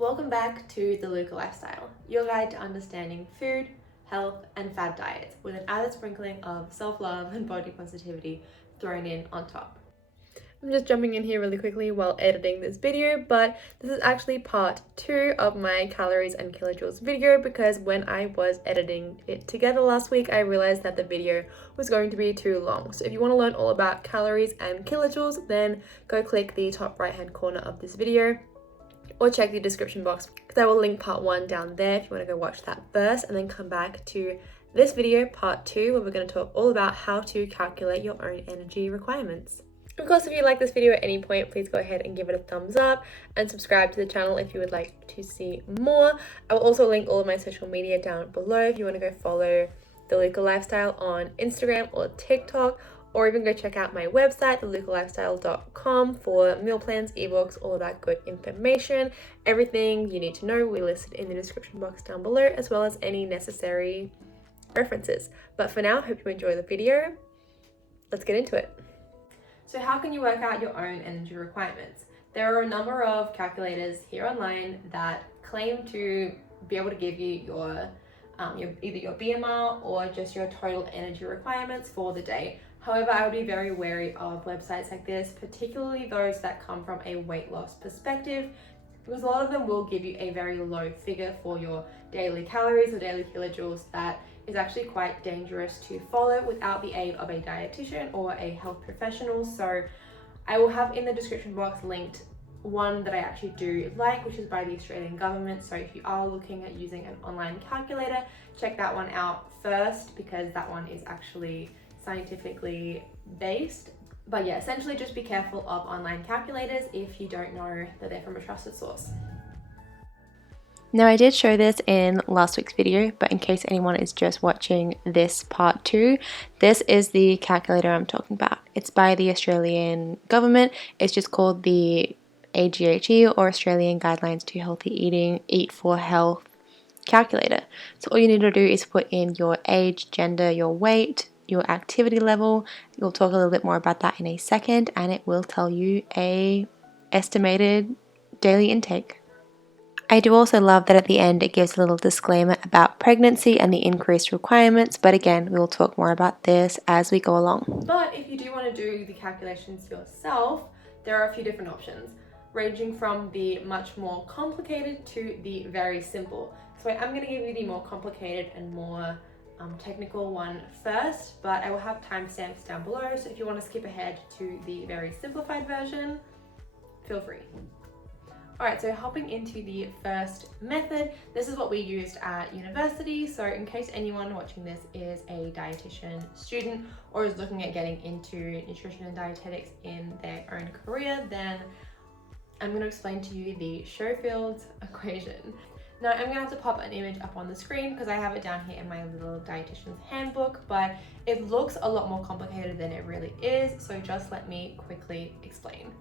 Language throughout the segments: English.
Welcome back to The Luca Lifestyle, your guide to understanding food, health, and fad diets with an added sprinkling of self-love and body positivity thrown in on top. I'm just jumping in here really quickly while editing this video, but this is actually part 2 of my calories and kilojoules video because when I was editing it together last week, I realized that the video was going to be too long. So if you want to learn all about calories and kilojoules, then go click the top right hand corner of this video or check the description box because I will link part 1 down there if you want to go watch that first, and then come back to this video, part 2, where we're going to talk all about how to calculate your own energy requirements. Of course, if you like this video at any point, please go ahead and give it a thumbs up and subscribe to the channel if you would like to see more. I will also link all of my social media down below if you want to go follow The Luca Lifestyle on Instagram or TikTok, or even go check out my website, thelucalifestyle.com, for meal plans, ebooks, all of that good information. Everything you need to know we listed in the description box down below, as well as any necessary references. But for now, hope you enjoy the video. Let's get into it. So how can you work out your own energy requirements? There are a number of calculators here online that claim to be able to give you your either your BMR or just your total energy requirements for the day. However, I would be very wary of websites like this, particularly those that come from a weight loss perspective, because a lot of them will give you a very low figure for your daily calories or daily kilojoules that is actually quite dangerous to follow without the aid of a dietitian or a health professional. So I will have in the description box linked one that I actually do like, which is by the Australian government. So if you are looking at using an online calculator, check that one out first, because that one is actually scientifically based. But yeah, essentially just be careful of online calculators if you don't know that they're from a trusted source. Now, I did show this in last week's video, but in case anyone is just watching this part 2, this is the calculator I'm talking about. It's by the Australian government. It's just called the AGHE, or Australian Guidelines to Healthy Eating, Eat for Health calculator. So all you need to do is put in your age, gender, your weight, your activity level. We'll talk a little bit more about that in a second, and it will tell you a estimated daily intake. I do also love that at the end it gives a little disclaimer about pregnancy and the increased requirements, but again, we'll talk more about this as we go along. But if you do want to do the calculations yourself, there are a few different options, ranging from the much more complicated to the very simple. So I'm going to give you the more complicated and more technical one first, but I will have timestamps down below, so if you want to skip ahead to the very simplified version, feel free. Alright, so hopping into the first method, this is what we used at university. So in case anyone watching this is a dietitian student or is looking at getting into nutrition and dietetics in their own career, then I'm going to explain to you the Schofield's equation. Now I'm going to have to pop an image up on the screen because I have it down here in my little dietitian's handbook, but it looks a lot more complicated than it really is, so just let me quickly explain.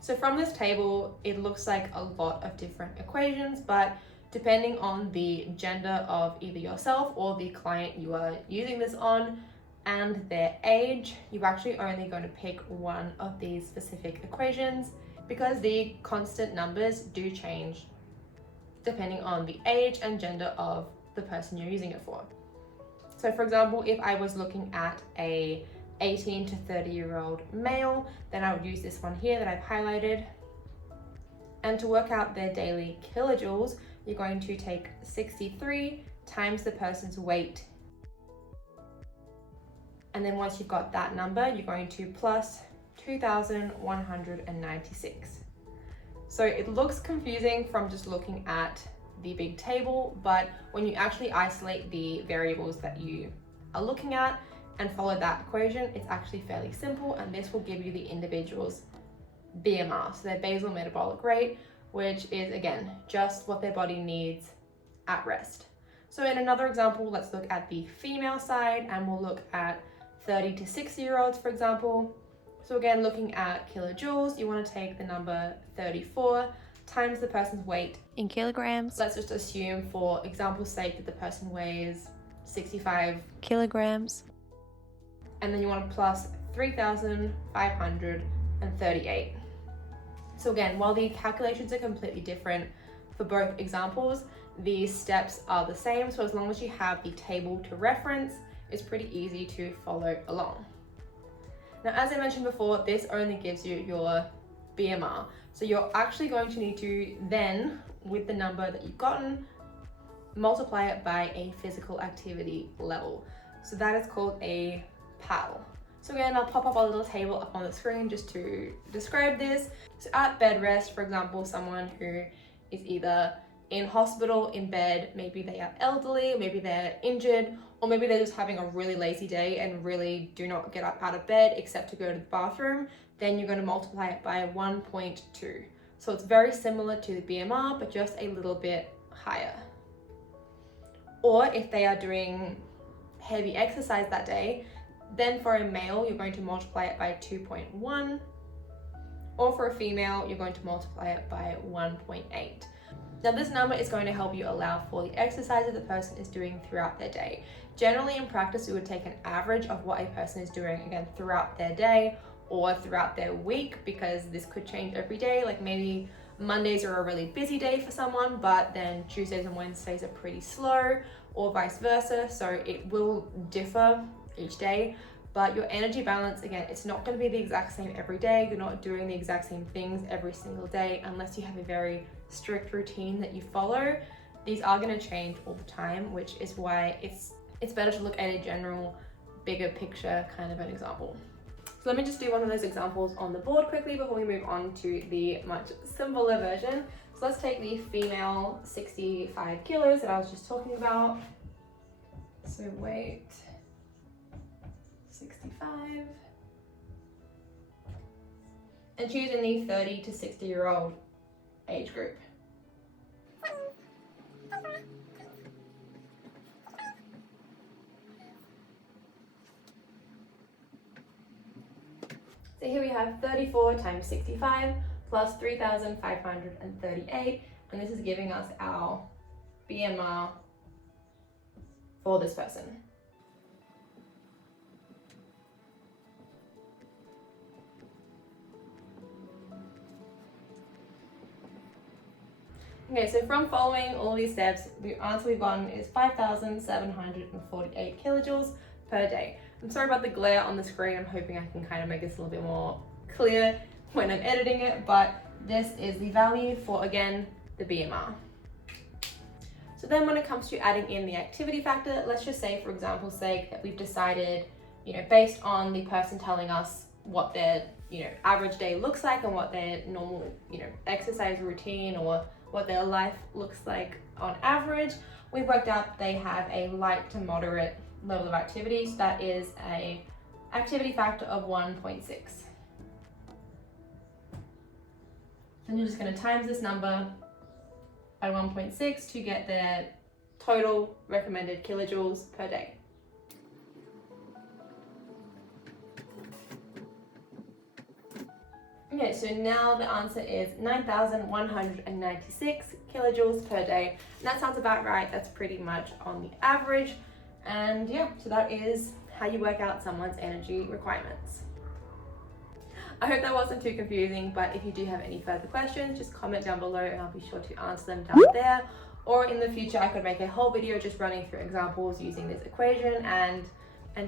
So from this table, it looks like a lot of different equations, but depending on the gender of either yourself or the client you are using this on and their age, you're actually only going to pick one of these specific equations because the constant numbers do change depending on the age and gender of the person you're using it for. So for example, if I was looking at a 18 to 30-year-old male, then I would use this one here that I've highlighted. And to work out their daily kilojoules, you're going to take 63 times the person's weight. And then once you've got that number, you're going to plus 2,196. So it looks confusing from just looking at the big table, but when you actually isolate the variables that you are looking at and follow that equation, it's actually fairly simple, and this will give you the individual's BMR, so their basal metabolic rate, which is again just what their body needs at rest. So in another example, let's look at the female side, and we'll look at 30 to 60-year-olds, for example. So again, looking at kilojoules, you want to take the number 34 times the person's weight In kilograms. Let's just assume for example's sake that the person weighs 65 kilograms. And then you want to plus 3,538. So again, while the calculations are completely different for both examples, the steps are the same. So as long as you have the table to reference, it's pretty easy to follow along. Now, as I mentioned before, this only gives you your BMR. So you're actually going to need to then, with the number that you've gotten, multiply it by a physical activity level. So that is called a PAL. So again, I'll pop up a little table up on the screen just to describe this. So at bed rest, for example, someone who is either in hospital, in bed, maybe they are elderly, maybe they're injured, or maybe they're just having a really lazy day and really do not get up out of bed except to go to the bathroom, then you're going to multiply it by 1.2. So it's very similar to the BMR, but just a little bit higher. Or if they are doing heavy exercise that day, then for a male, you're going to multiply it by 2.1, or for a female, you're going to multiply it by 1.8. Now this number is going to help you allow for the exercises the person is doing throughout their day. Generally in practice, we would take an average of what a person is doing, again, throughout their day or throughout their week, because this could change every day. Like maybe Mondays are a really busy day for someone, but then Tuesdays and Wednesdays are pretty slow, or vice versa. So it will differ each day. But your energy balance, again, it's not going to be the exact same every day. You're not doing the exact same things every single day unless you have a very strict routine that you follow. These are going to change all the time, which is why it's better to look at a general, bigger picture kind of an example. So let me just do one of those examples on the board quickly before we move on to the much simpler version. So let's take the female 65 kilos that I was just talking about. So weight 65. And she's in the 30 to 60-year-old age group. So here we have 34 times 65 plus 3,538, and this is giving us our BMR for this person. Okay, so from following all these steps, the answer we've gotten is 5,748 kilojoules per day. I'm sorry about the glare on the screen. I'm hoping I can kind of make this a little bit more clear when I'm editing it, but this is the value for, again, the BMR. So then when it comes to adding in the activity factor, let's just say, for example's sake, that we've decided, based on the person telling us what their, average day looks like and what their normal, exercise routine or what their life looks like on average, we've worked out they have a light to moderate level of activity. So that is a activity factor of 1.6. Then you're just going to times this number by 1.6 to get their total recommended kilojoules per day. Okay, so now the answer is 9,196 kilojoules per day. And that sounds about right. That's pretty much on the average. And yeah, so that is how you work out someone's energy requirements. I hope that wasn't too confusing, but if you do have any further questions, just comment down below and I'll be sure to answer them down there. Or in the future, I could make a whole video just running through examples using this equation and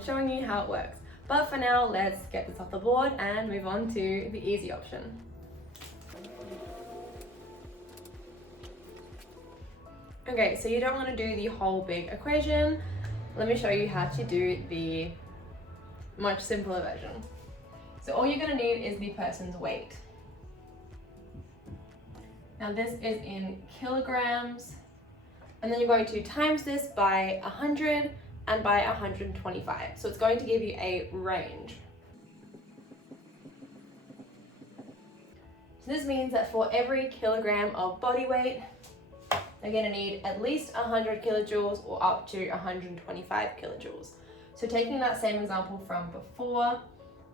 showing you how it works. But for now, let's get this off the board and move on to the easy option. Okay, so you don't want to do the whole big equation. Let me show you how to do the much simpler version. So all you're going to need is the person's weight. Now this is in kilograms, and then you're going to times this by 100 and by 125. So it's going to give you a range. So this means that for every kilogram of body weight, they're going to need at least 100 kilojoules or up to 125 kilojoules. So taking that same example from before,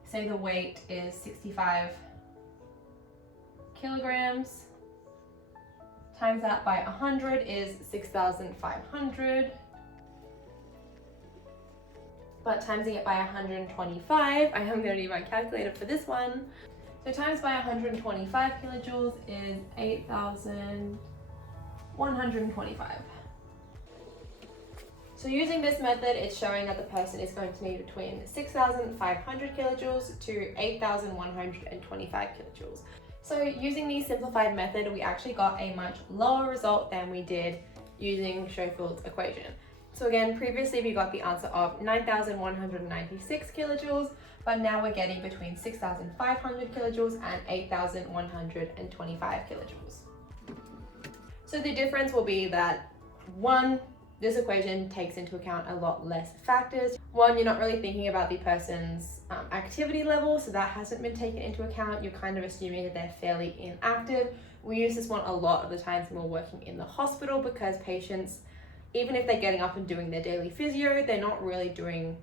say the weight is 65 kilograms, times that by 100 is 6,500. But timesing it by 125, I am going to need my calculator for this one. So times by 125 kilojoules is 8,125. So using this method, it's showing that the person is going to need between 6,500 kilojoules to 8,125 kilojoules. So using the simplified method, we actually got a much lower result than we did using Schofield's equation. So again, previously we got the answer of 9,196 kilojoules, but now we're getting between 6,500 kilojoules and 8,125 kilojoules. So the difference will be that one, this equation takes into account a lot less factors. One, you're not really thinking about the person's activity level, so that hasn't been taken into account. You're kind of assuming that they're fairly inactive. We use this one a lot of the times when we're working in the hospital because patients, even if they're getting up and doing their daily physio, they're not really doing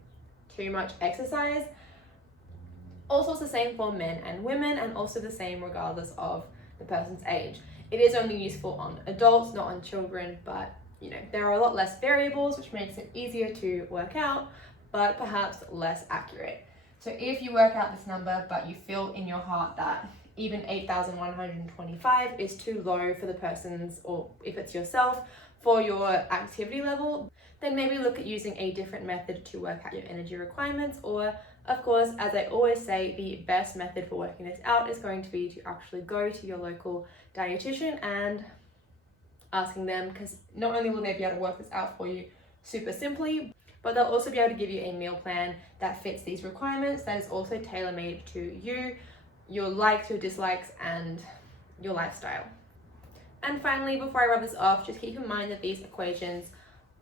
too much exercise. Also, it's the same for men and women, and also the same regardless of the person's age. It is only useful on adults, not on children, but you know, there are a lot less variables, which makes it easier to work out, but perhaps less accurate. So if you work out this number, but you feel in your heart that even 8,125 is too low for the person's, or if it's yourself, for your activity level, then maybe look at using a different method to work out your energy requirements. Or of course, as I always say, the best method for working this out is going to be to actually go to your local dietitian and asking them, because not only will they be able to work this out for you super simply, but they'll also be able to give you a meal plan that fits these requirements, that is also tailor-made to you, your likes, your dislikes, and your lifestyle. And finally, before I wrap this off, just keep in mind that these equations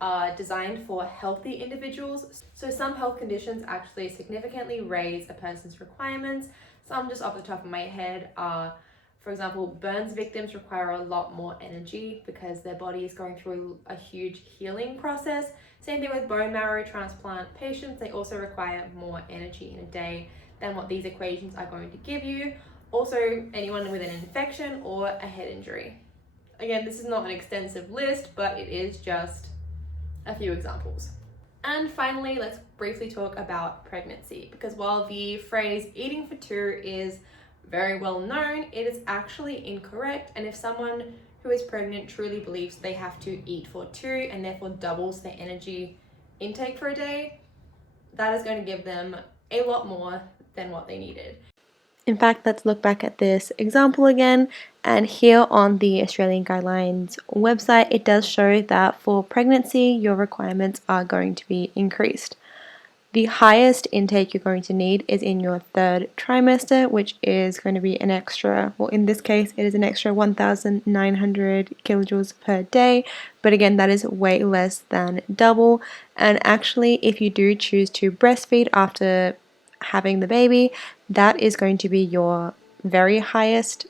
are designed for healthy individuals. So some health conditions actually significantly raise a person's requirements. Some, just off the top of my head, are, for example, burns victims require a lot more energy because their body is going through a huge healing process. Same thing with bone marrow transplant patients. They also require more energy in a day than what these equations are going to give you. Also, anyone with an infection or a head injury. Again, this is not an extensive list, but it is just a few examples. And finally, let's briefly talk about pregnancy, because while the phrase eating for two is very well known, it is actually incorrect. And if someone who is pregnant truly believes they have to eat for two and therefore doubles their energy intake for a day, that is going to give them a lot more than what they needed. In fact, let's look back at this example again, and here on the Australian Guidelines website, it does show that for pregnancy, your requirements are going to be increased. The highest intake you're going to need is in your third trimester, which is going to be an extra, well, in this case, it is an extra 1,900 kilojoules per day, but again, that is way less than double. And actually, if you do choose to breastfeed after having the baby, that is going to be your very highest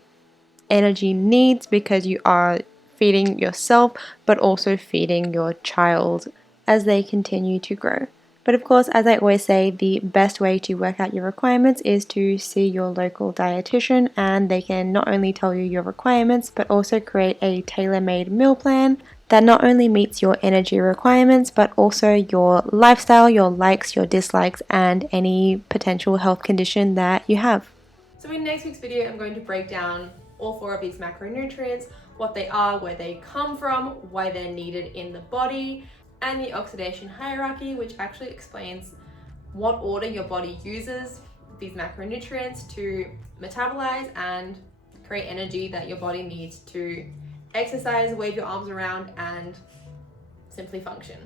energy needs, because you are feeding yourself but also feeding your child as they continue to grow. But of course, as I always say, the best way to work out your requirements is to see your local dietitian, and they can not only tell you your requirements but also create a tailor-made meal plan that not only meets your energy requirements but also your lifestyle, your likes, your dislikes, and any potential health condition that you have. So in next week's video, I'm going to break down all 4 of these macronutrients, what they are, where they come from, why they're needed in the body, and the oxidation hierarchy, which actually explains what order your body uses these macronutrients to metabolize and create energy that your body needs to exercise, wave your arms around, and simply function.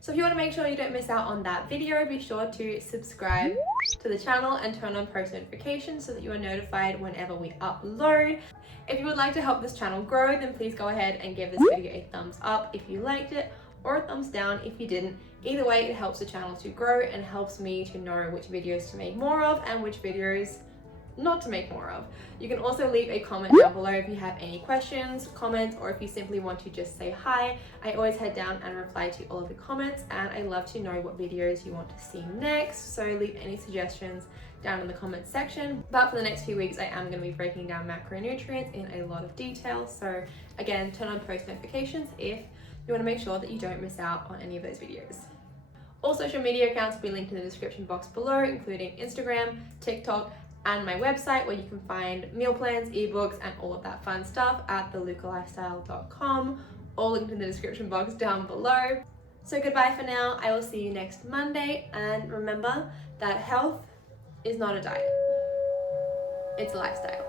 So if you want to make sure you don't miss out on that video, be sure to subscribe to the channel and turn on post notifications so that you are notified whenever we upload. If you would like to help this channel grow, then please go ahead and give this video a thumbs up if you liked it, or a thumbs down if you didn't. Either way, it helps the channel to grow and helps me to know which videos to make more of and which videos not to make more of. You can also leave a comment down below if you have any questions, comments, or if you simply want to just say hi. I always head down and reply to all of the comments, and I love to know what videos you want to see next, so leave any suggestions down in the comments section. But for the next few weeks, I am going to be breaking down macronutrients in a lot of detail, so again, turn on post notifications if you want to make sure that you don't miss out on any of those videos. All social media accounts will be linked in the description box below, including Instagram, TikTok, and my website where you can find meal plans, ebooks, and all of that fun stuff at thelucalifestyle.com, all linked in the description box down below. So goodbye for now. I will see you next Monday, and remember that health is not a diet, it's a lifestyle.